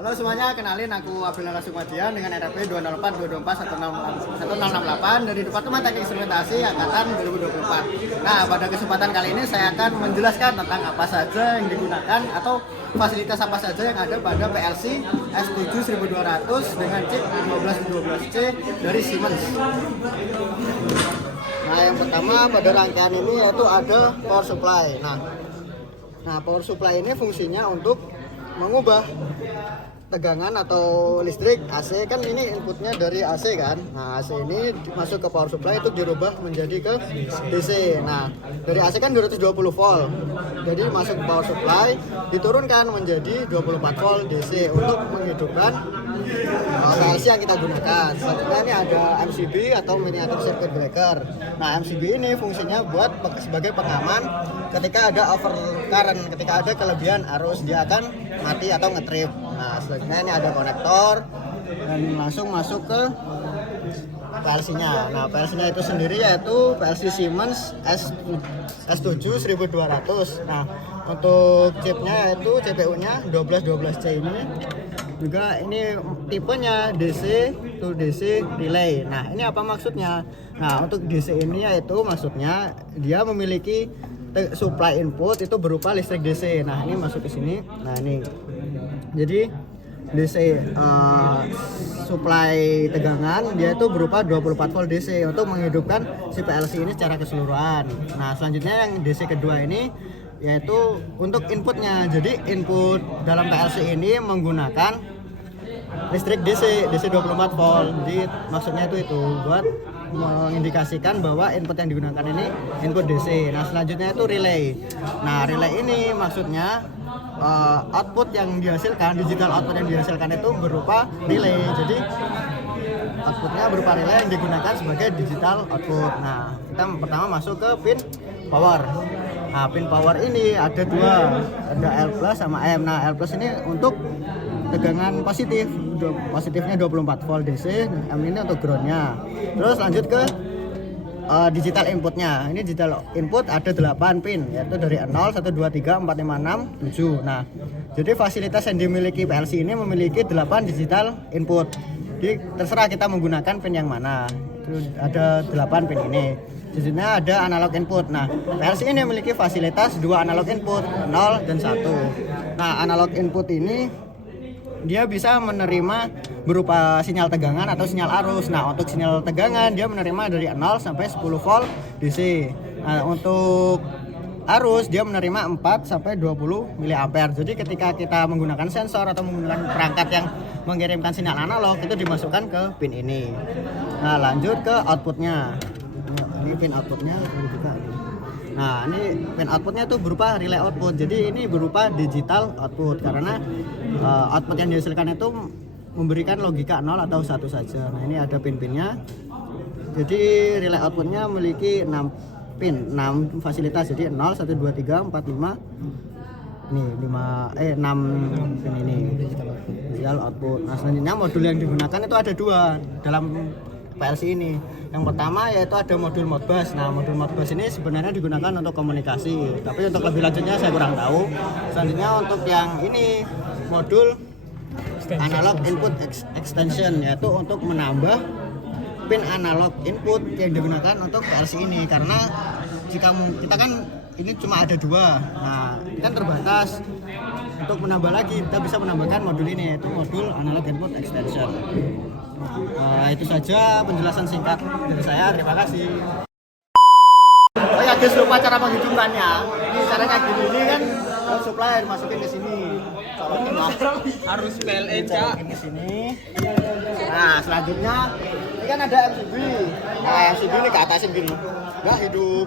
Halo semuanya, kenalin aku Abdullah Sukmadian dengan RP 204 224 1068 dari Departemen Teknik Instrumentasi Angkatan 2024. Nah, pada kesempatan kali ini saya akan menjelaskan tentang apa saja yang digunakan atau fasilitas apa saja yang ada pada PLC S7 1200 dengan chip 1512C dari Siemens. Nah, yang pertama pada rangkaian ini yaitu ada power supply. Nah, power supply ini fungsinya untuk mengubah tegangan atau listrik AC, kan ini inputnya dari AC kan. Nah, AC ini masuk ke power supply itu dirubah menjadi ke DC. Nah, dari AC kan 220 volt. Jadi masuk ke power supply diturunkan menjadi 24 volt DC untuk menghidupkan PLC yang kita gunakan. Selanjutnya ini ada MCB atau miniatur circuit breaker. Nah, MCB ini fungsinya buat sebagai pengaman ketika ada overcurrent, ketika ada kelebihan arus, dia akan mati atau ngetrip. Nah, selanjutnya ini ada konektor dan langsung masuk ke PLC-nya. Nah, PLC-nya itu sendiri yaitu PLC Siemens S7 1200. Nah, untuk chipnya yaitu CPU-nya 1212C ini. Juga ini tipenya DC to DC relay. Nah, ini apa maksudnya? Nah, untuk DC ini yaitu maksudnya dia memiliki supply input itu berupa listrik DC. Nah, ini masuk ke sini. Nah, ini. Jadi DC supply tegangan dia itu berupa 24 volt DC untuk menghidupkan si PLC ini secara keseluruhan. Nah, selanjutnya yang DC kedua ini yaitu untuk inputnya. Jadi input dalam PLC ini menggunakan listrik DC 24 volt. Jadi maksudnya itu buat mengindikasikan bahwa input yang digunakan ini input DC. Nah, selanjutnya itu relay. Nah, relay ini maksudnya output yang dihasilkan, digital output yang dihasilkan itu berupa relay. Jadi outputnya berupa relay yang digunakan sebagai digital output. Nah, kita pertama masuk ke pin power. Nah, pin power ini ada dua, ada L plus sama M. Nah, L plus ini untuk tegangan positif, positifnya 24 volt DC, M ini untuk groundnya. Terus lanjut ke digital inputnya. Ini digital input ada 8 pin, yaitu dari 0, 1, 2, 3, 4, 5, 6, 7. Nah, jadi fasilitas yang dimiliki PLC ini memiliki 8 digital input. Jadi terserah kita menggunakan pin yang mana. Itu ada 8 pin ini. Selanjutnya ada analog input. Nah, PLC ini memiliki fasilitas 2 analog input, 0 dan 1. Nah, analog input ini dia bisa menerima berupa sinyal tegangan atau sinyal arus. Nah, untuk sinyal tegangan dia menerima dari 0 sampai 10 volt DC. Nah, untuk arus dia menerima 4 sampai 20 mA. Jadi ketika kita menggunakan sensor atau menggunakan perangkat yang mengirimkan sinyal analog itu dimasukkan ke pin ini. Nah, lanjut ke outputnya. Ini pin outputnya juga. Nah, ini pin outputnya itu berupa relay output. Jadi ini berupa digital output karena output yang dihasilkan itu memberikan logika 0 atau 1 saja. Nah, ini ada pin-pinnya. Jadi relay outputnya memiliki 6 pin, 6 fasilitas. Jadi 0, 1, 2, 3, 4, 5. Nih, 6 pin ini. Digital output. Nah, selanjutnya modul yang digunakan itu ada 2 dalam PLC ini. Yang pertama yaitu ada modul Modbus. Nah, modul Modbus ini sebenarnya digunakan untuk komunikasi, tapi untuk lebih lanjutnya saya kurang tahu. Selanjutnya untuk yang ini modul analog input extension, yaitu untuk menambah pin analog input yang digunakan untuk PLC ini. Karena jika kita kan ini cuma ada 2, nah ini kan terbatas. Untuk menambah lagi kita bisa menambahkan modul ini, yaitu modul analog input extension. Itu saja penjelasan singkat dari saya. Terima kasih. Oh ya guys, lupa cara menghidupkannya. Ini caranya gini, ini kan supply masukin ke sini. Colokin Harus PLE cak ke sini. Nah, selanjutnya ini kan ada MCB. Nah, MCB ini ke atasin gini. Enggak hidup.